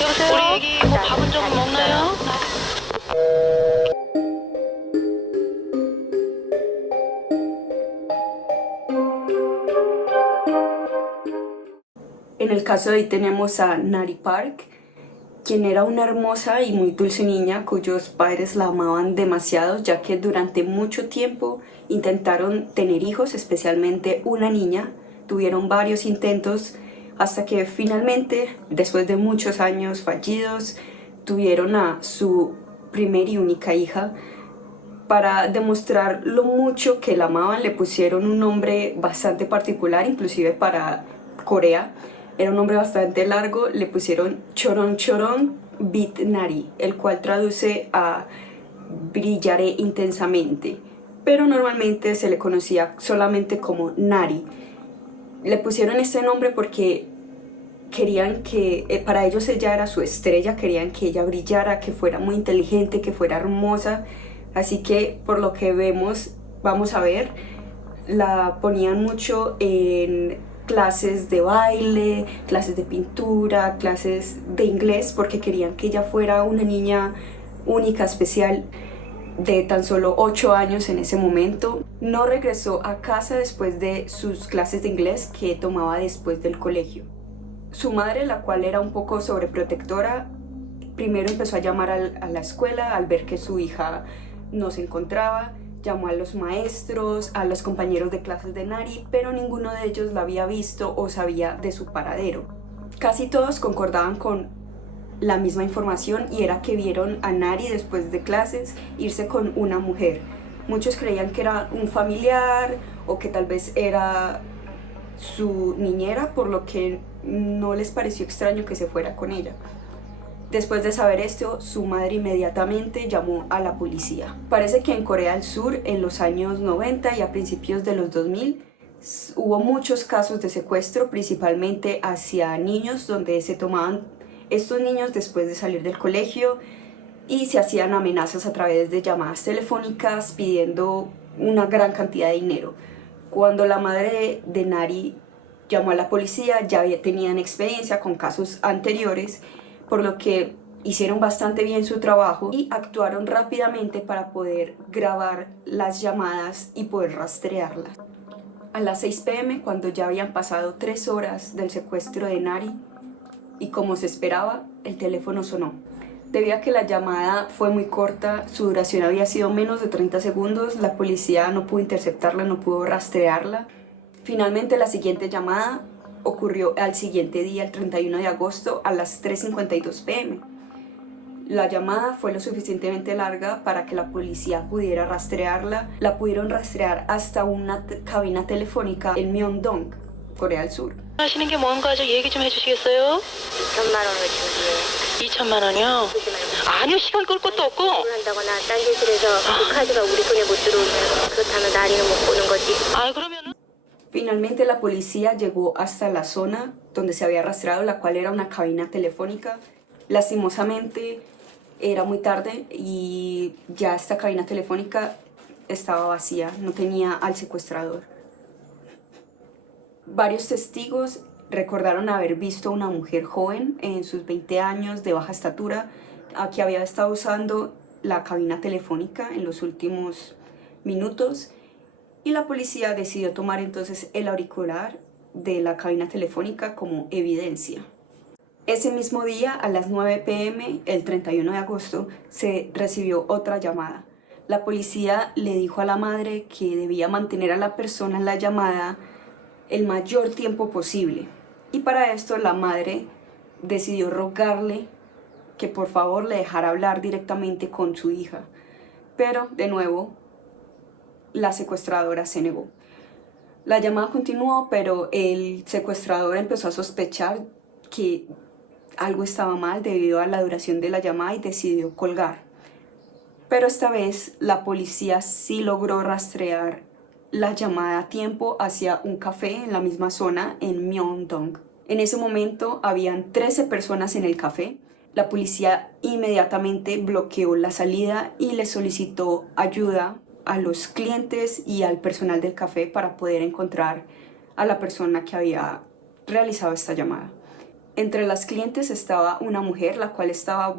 여보세요? 우리 애기 뭐 밥은 좀 먹나요? En el caso de hoy tenemos a Nari Park, quien era una hermosa y muy dulce niña cuyos padres la amaban demasiado, ya que durante mucho tiempo intentaron tener hijos, especialmente una niña. Tuvieron varios intentos hasta que finalmente, después de muchos años fallidos, tuvieron a su primer y única hija. Para demostrar lo mucho que la amaban, le pusieron un nombre bastante particular, inclusive para Corea. Era un nombre bastante largo, le pusieron Choron Choron Bit Nari, el cual traduce a brillaré intensamente, pero normalmente se le conocía solamente como Nari. Le pusieron este nombre porque querían que, para ellos ella era su estrella, querían que ella brillara, que fuera muy inteligente, que fuera hermosa. Así que por lo que vemos, vamos a ver, la ponían mucho en clases de baile, clases de pintura, clases de inglés, porque querían que ella fuera una niña única, especial, de tan solo 8 años en ese momento. No regresó a casa después de sus clases de inglés que tomaba después del colegio. Su madre, la cual era un poco sobreprotectora, primero empezó a llamar a la escuela al ver que su hija no se encontraba. Llamó a los maestros, a los compañeros de clases de Nari, pero ninguno de ellos la había visto o sabía de su paradero. Casi todos concordaban con la misma información, y era que vieron a Nari después de clases irse con una mujer. Muchos creían que era un familiar o que tal vez era su niñera, por lo que no les pareció extraño que se fuera con ella. Después de saber esto, su madre inmediatamente llamó a la policía. Parece que en Corea del Sur, en los años 90 y a principios de los 2000, hubo muchos casos de secuestro, principalmente hacia niños, donde se tomaban estos niños después de salir del colegio y se hacían amenazas a través de llamadas telefónicas pidiendo una gran cantidad de dinero. Cuando la madre de Nari llamó a la policía, ya tenían experiencia con casos anteriores, por lo que hicieron bastante bien su trabajo y actuaron rápidamente para poder grabar las llamadas y poder rastrearlas. A las 6 p.m., cuando ya habían pasado 3 horas del secuestro de Nari, y como se esperaba, el teléfono sonó. Debido a que la llamada fue muy corta, su duración había sido menos de 30 segundos, la policía no pudo interceptarla, no pudo rastrearla. Finalmente, la siguiente llamada ocurrió al siguiente día, el 31 de agosto, a las 3:52 p.m. La llamada fue lo suficientemente larga para que la policía pudiera rastrearla. La pudieron rastrear hasta una cabina telefónica en Myeongdong, Corea del Sur. 하시는 게 뭔가 좀 얘기 좀 해주시겠어요? 2천만 원을 준비해. 2천만 원이요? 아니요, 시간 끌 것도 없고. 한다거나 딴 짓을 해서 그 카드가 우리 손에 못 들어오면 그렇다면 나리는 못 보는 거지. 아, 그러면은 Finalmente la policía llegó hasta la zona donde se había rastreado, la cual era una cabina telefónica. Lastimosamente era muy tarde y ya esta cabina telefónica estaba vacía, no tenía al secuestrador. Varios testigos recordaron haber visto a una mujer joven en sus 20 años, de baja estatura, que había estado usando la cabina telefónica en los últimos minutos, y la policía decidió tomar entonces el auricular de la cabina telefónica como evidencia. Ese mismo día, a las 9 p.m., el 31 de agosto, se recibió otra llamada. La policía le dijo a la madre que debía mantener a la persona en la llamada el mayor tiempo posible, y para esto la madre decidió rogarle que por favor le dejara hablar directamente con su hija, pero de nuevo la secuestradora se negó. La llamada continuó, pero el secuestrador empezó a sospechar que algo estaba mal debido a la duración de la llamada y decidió colgar. Pero esta vez la policía sí logró rastrear la llamada a tiempo hacia un café en la misma zona en Myeongdong. En ese momento habían 13 personas en el café. La policía inmediatamente bloqueó la salida y le solicitó ayuda a los clientes y al personal del café para poder encontrar a la persona que había realizado esta llamada. Entre las clientes estaba una mujer, la cual estaba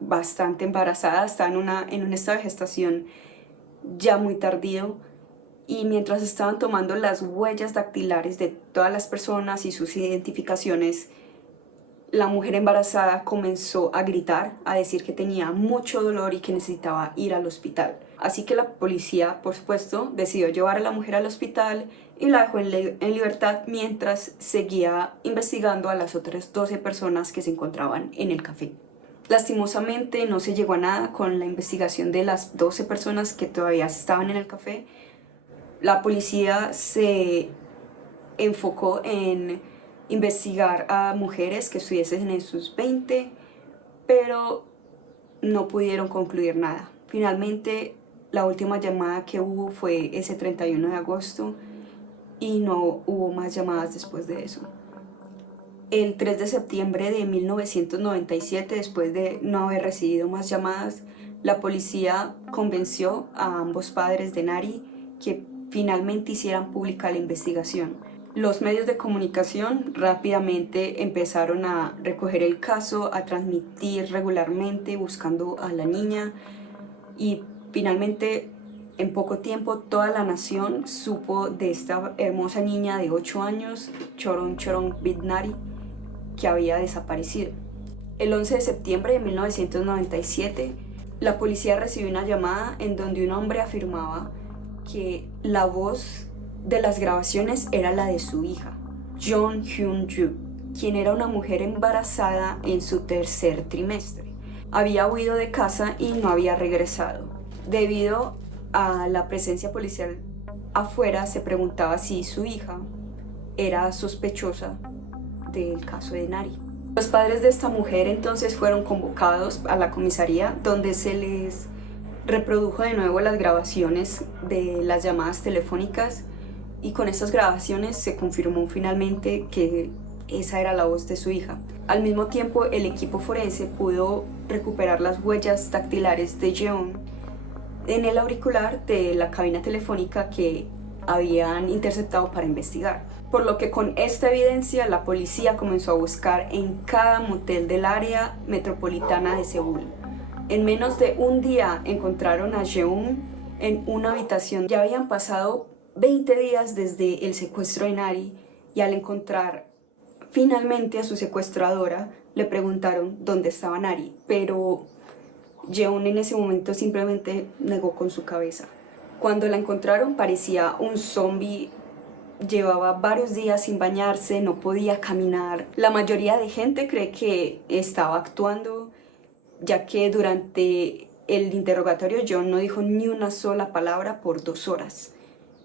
bastante embarazada, estaba en un estado de gestación ya muy tardío, y mientras estaban tomando las huellas dactilares de todas las personas y sus identificaciones, la mujer embarazada comenzó a gritar, a decir que tenía mucho dolor y que necesitaba ir al hospital. Así que la policía, por supuesto, decidió llevar a la mujer al hospital y la dejó en libertad mientras seguía investigando a las otras 12 personas que se encontraban en el café. Lastimosamente no se llegó a nada con la investigación de las 12 personas que todavía estaban en el café. La policía se enfocó en investigar a mujeres que estuviesen en sus 20, pero no pudieron concluir nada. Finalmente, la última llamada que hubo fue ese 31 de agosto y no hubo más llamadas después de eso. El 3 de septiembre de 1997, después de no haber recibido más llamadas, la policía convenció a ambos padres de Nari que finalmente hicieran pública la investigación. Los medios de comunicación rápidamente empezaron a recoger el caso, a transmitir regularmente buscando a la niña, y finalmente en poco tiempo toda la nación supo de esta hermosa niña de 8 años, Choron Choron Bidnari, que había desaparecido. El 11 de septiembre de 1997, la policía recibió una llamada en donde un hombre afirmaba que la voz de las grabaciones era la de su hija, Jeon Hyun-ju, quien era una mujer embarazada en su tercer trimestre. Había huido de casa y no había regresado. Debido a la presencia policial afuera, se preguntaba si su hija era sospechosa del caso de Nari. Los padres de esta mujer entonces fueron convocados a la comisaría, donde se les reprodujo de nuevo las grabaciones de las llamadas telefónicas, y con estas grabaciones se confirmó finalmente que esa era la voz de su hija. Al mismo tiempo, el equipo forense pudo recuperar las huellas dactilares de Jeon en el auricular de la cabina telefónica que habían interceptado para investigar. Por lo que con esta evidencia la policía comenzó a buscar en cada motel del área metropolitana de Seúl. En menos de un día encontraron a Jeon en una habitación. Ya habían pasado 20 días desde el secuestro de Nari, y al encontrar finalmente a su secuestradora le preguntaron dónde estaba Nari, pero Jeon en ese momento simplemente negó con su cabeza. Cuando la encontraron parecía un zombie, llevaba varios días sin bañarse, no podía caminar. La mayoría de gente cree que estaba actuando, ya que durante el interrogatorio Jeon no dijo ni una sola palabra por 2 horas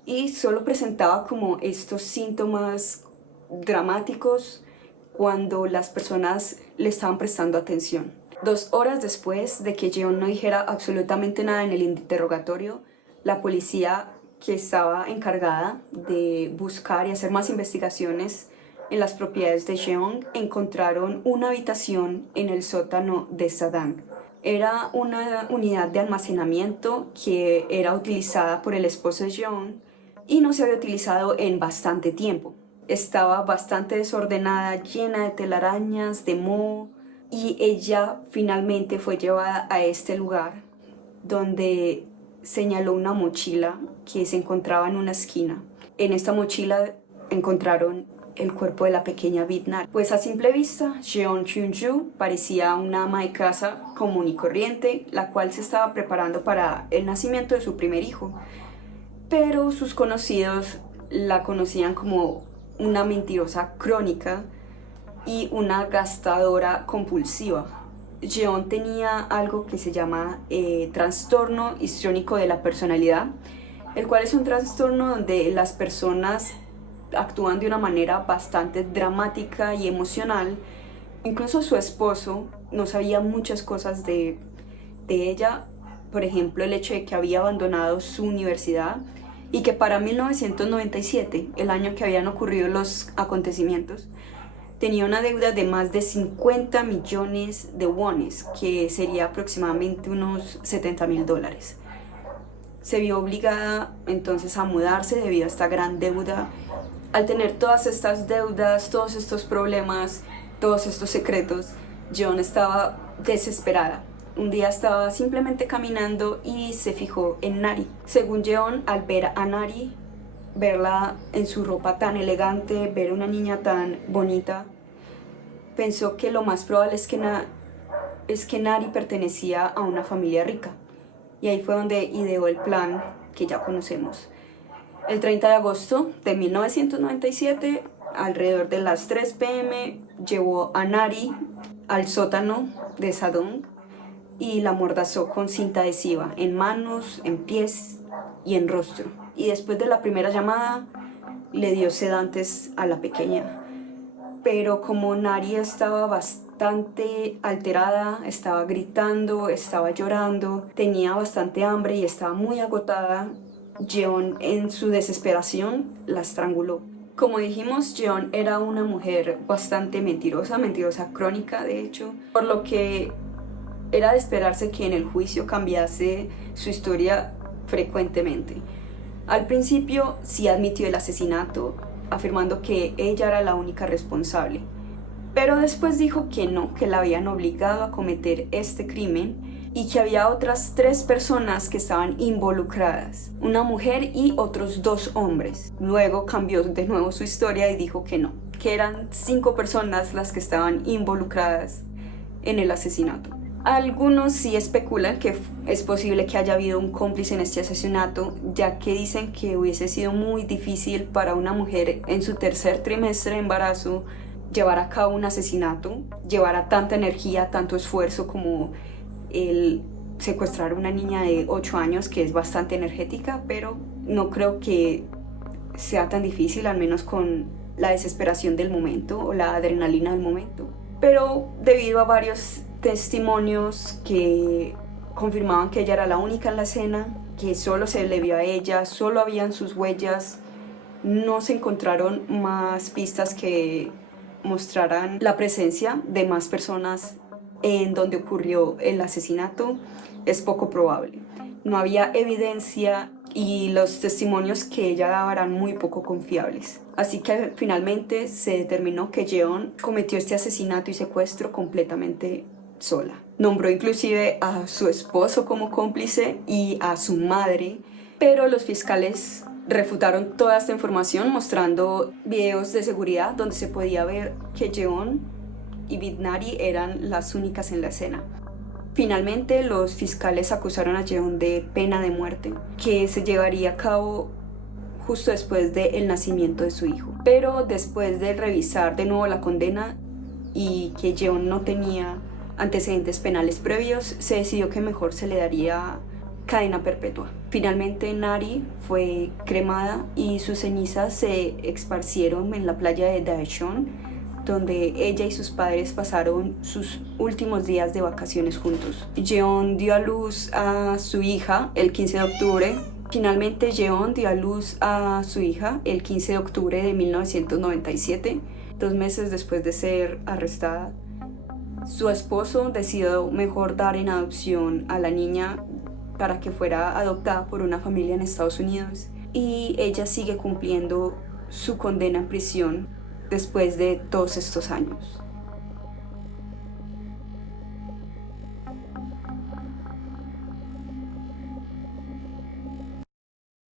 y solo presentaba como estos síntomas dramáticos cuando las personas le estaban prestando atención. 2 horas después de que Jeon no dijera absolutamente nada en el interrogatorio, la policía, que estaba encargada de buscar y hacer más investigaciones en las propiedades de Jeon, encontraron una habitación en el sótano de Sadang. Era una unidad de almacenamiento que era utilizada por el esposo de Jeon y no se había utilizado en bastante tiempo. Estaba bastante desordenada, llena de telarañas, de moho, y ella finalmente fue llevada a este lugar donde señaló una mochila que se encontraba en una esquina. En esta mochila encontraron el cuerpo de la pequeña Bidnari. Pues a simple vista, Jeon Hyun-ju parecía una ama de casa común y corriente, la cual se estaba preparando para el nacimiento de su primer hijo. Pero sus conocidos la conocían como una mentirosa crónica y una gastadora compulsiva. Jeon tenía algo que se llama trastorno histriónico de la personalidad, el cual es un trastorno donde las personas actúan de una manera bastante dramática y emocional. Incluso su esposo no sabía muchas cosas de ella, por ejemplo el hecho de que había abandonado su universidad y que para 1997, el año que habían ocurrido los acontecimientos, tenía una deuda de más de 50 millones de wones, que sería aproximadamente unos $70.000. Se vio obligada entonces a mudarse debido a esta gran deuda. Al tener todas estas deudas, todos estos problemas, todos estos secretos, Jeon estaba desesperada. Un día estaba simplemente caminando y se fijó en Nari. Según Jeon, al ver a Nari, verla en su ropa tan elegante, ver a una niña tan bonita, pensó que lo más probable es que Nari pertenecía a una familia rica. Y ahí fue donde ideó el plan que ya conocemos. El 30 de agosto de 1997, alrededor de las 3 p.m., llevó a Nari al sótano de Sadong y la amordazó con cinta adhesiva en manos, en pies y en rostro. Y después de la primera llamada, le dio sedantes a la pequeña. Pero como Nari estaba bastante alterada, estaba gritando, estaba llorando, tenía bastante hambre y estaba muy agotada, Jeon, en su desesperación, la estranguló. Como dijimos, Jeon era una mujer bastante mentirosa crónica de hecho, por lo que era de esperarse que en el juicio cambiase su historia frecuentemente. Al principio sí admitió el asesinato, afirmando que ella era la única responsable, pero después dijo que no, que la habían obligado a cometer este crimen y que había otras 3 personas que estaban involucradas, una mujer y otros 2 hombres. Luego cambió de nuevo su historia y dijo que no, que eran 5 personas las que estaban involucradas en el asesinato. Algunos sí especulan que es posible que haya habido un cómplice en este asesinato, ya que dicen que hubiese sido muy difícil para una mujer en su tercer trimestre de embarazo llevar a cabo un asesinato, llevar a tanta energía, tanto esfuerzo como el secuestrar a una niña de 8 años, que es bastante energética, pero no creo que sea tan difícil, al menos con la desesperación del momento o la adrenalina del momento. Pero debido a varios testimonios que confirmaban que ella era la única en la escena, que solo se le vio a ella, solo habían sus huellas, no se encontraron más pistas que mostraran la presencia de más personas en donde ocurrió el asesinato, es poco probable. No había evidencia y los testimonios que ella daba eran muy poco confiables. Así que finalmente se determinó que Jeon cometió este asesinato y secuestro completamente sola. Nombró inclusive a su esposo como cómplice y a su madre, pero los fiscales refutaron toda esta información mostrando videos de seguridad donde se podía ver que Jeon y Nari eran las únicas en la escena. Finalmente, los fiscales acusaron a Jeon de pena de muerte, que se llevaría a cabo justo después del nacimiento de su hijo. Pero después de revisar de nuevo la condena y que Jeon no tenía antecedentes penales previos, se decidió que mejor se le daría cadena perpetua. Finalmente, Nari fue cremada y sus cenizas se esparcieron en la playa de Daejeon, donde ella y sus padres pasaron sus últimos días de vacaciones juntos. Jeon dio a luz a su hija el 15 de octubre. Finalmente, Jeon dio a luz a su hija el 15 de octubre de 1997, 2 meses después de ser arrestada. Su esposo decidió mejor dar en adopción a la niña para que fuera adoptada por una familia en Estados Unidos, y ella sigue cumpliendo su condena en prisión después de todos estos años.